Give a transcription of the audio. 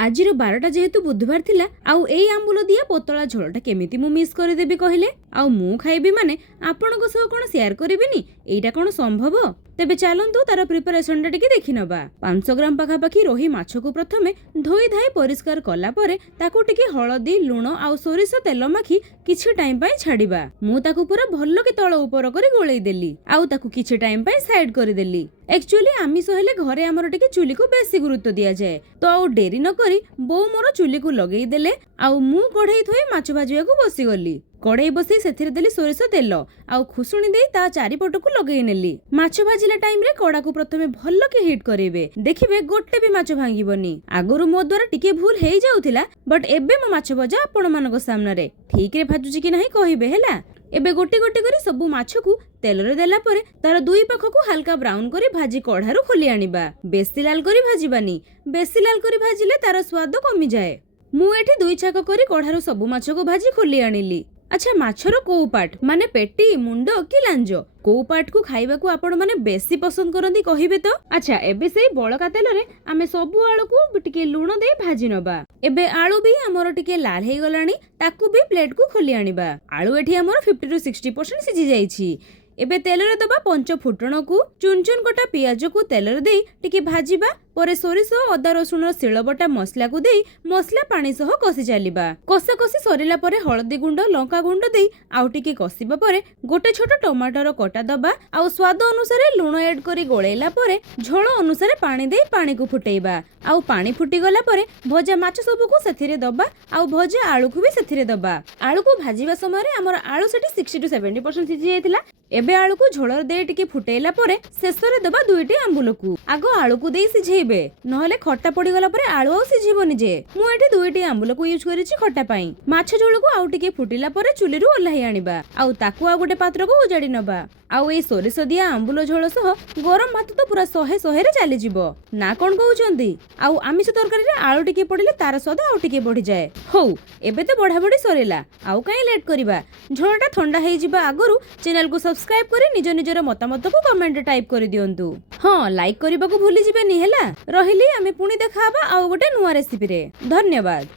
आज 12टा जेहेतु बुधवार थिला आउ एई आंबुल दिया पतला झोलटा केमिति मु मिस करदेबी कहले आउ मु खाइबी माने आपनको सह कोन शेयर करिबिनी एइटा कोन संभव तेबे चलंतु तार प्रिपरेशन टिके देखि नबा 500 ग्राम पाखापाखी रोही माछ को प्रथमे धोई धाई परिष्कार कला परे ताकू टिके हळदी लुण आउ सोरिष तेल माखी किछि टाइम पय छाडिबा मु ताकू पूरा भल्लो के तळ ऊपर करी गोळेई देली आउ ताकू किछि टाइम पय साइड करी देली। एक्चुअली आमिष हेले घरे हमर टिके चुली को बेसी गुरुत्व दिया जाए तो आउ डेरी न करी बो मोर चुली को लगेई देले आउ मु कढ़ई थोई माछ भाजिया को बसी गली कढ़ई बसी सेथिरे देली सोरिष तेल आउ खुसुणी देई ता चारिपट को लगेई नेली। माछ भाजिला टाइम रे कड़ा को प्रथमे भल्लो के हिट करेबे देखिबे गोटे भी माछ भांगिबनी आगरु मो द्वारा टिके भूल हेई जाउथिला बट एबे मो माछ भजा आपण मानको सामने रे ठीक रे भाजुची कि नाही कहिबे हेला। एबे गोटे गोटे करी सब माछ को तेल रे देला परे तार दुई पाख को हल्का ब्राउन करी भाजी कढ़ारू खोली आनिबा बेसी लाल करी भाजिबानी बेसी लाल करी भाजिले तार स्वाद कमी जाए। मु एठी दुई छाक करी कढ़ारू सब माछ को भाजी खोली आनिली। अच्छा माछर को पार्ट माने पेटी मुंड कि लांज को पार्ट को खाइबा को आपण माने बेसी पसंद करंदी कहिबे तो। अच्छा एबे सेई बळका तेल रे आमे सबु आळू को टिके लूण दे भाजी नबा एबे आळू भी हमर टिके लाल हेई गलानी ताकू भी प्लेट को खोली आनिबा आळू एठी हमर 50 to 60% सिझी जाईछि। एबे तेल रे दबा 5 फुटण को चुन चुन कटा पियाज को तेल रे देई टिके भाजीबा परे सोरिष अदा रसुण शिलबटा मसला को देई मसला पानी सह कसी चलीबा कसा कसी सरिला परे हळदी गुंड लंका गुंड देई आउ टिके कसीबा परे गोटे छोट टमाटर कटा दबा आउ स्वाद अनुसार लूण ऐड करी गोळेला परे झोळ अनुसार पानी देई पानी को फुटेइबा आउ पानी फुटी गला परे भजा माछ सब को सेथिरे दबा आउ भजा आलू को भी सेथिरे दबा आलू को भाजीबा समय रे हमर आलू सेठी 60 to 70% सिझी जायतिला। एबे आलू को झोळ दे टिके फुटेइला परे शेषरे दबा दुईटी आंबुल को आगो आलू को देई सिझेइबे नहले खट्टा पड़ी गला परे आलू आउ सिझिबोनी जे मु एठी दुईटी आंबुल को यूज करिछि खट्टा पई। माछ झोळ को आउ टिके फुटिला परे चुली रु ओल्हाई आनिबा आउ ताकू आ गोटे पात्र को उजाडी नबा आउ ए सोरिष दिया आंबुल झोळ सह गरम भात तो पूरा 100 रे चली जिवो ना कोन कहउचंदी। आउ आमिष तरकारी रे आलू टिके पडिले तार स्वाद आउ टिके बढ़ी जाए। हो एबे तो बढ़ा बढ़ी सरेला आउ काई लेट करिबा झोळटा ठंडा हेई जिबा आगरु चैनल को सब्सक्राइब करी निज निजर मतामत को कमेंट टाइप करि दियंतु। हां लाइक करबा को भूली जिबेनी हेला रहिली आमे पुणी देखाबा आउ गोटे नुवा रेसिपी रे। धन्यवाद।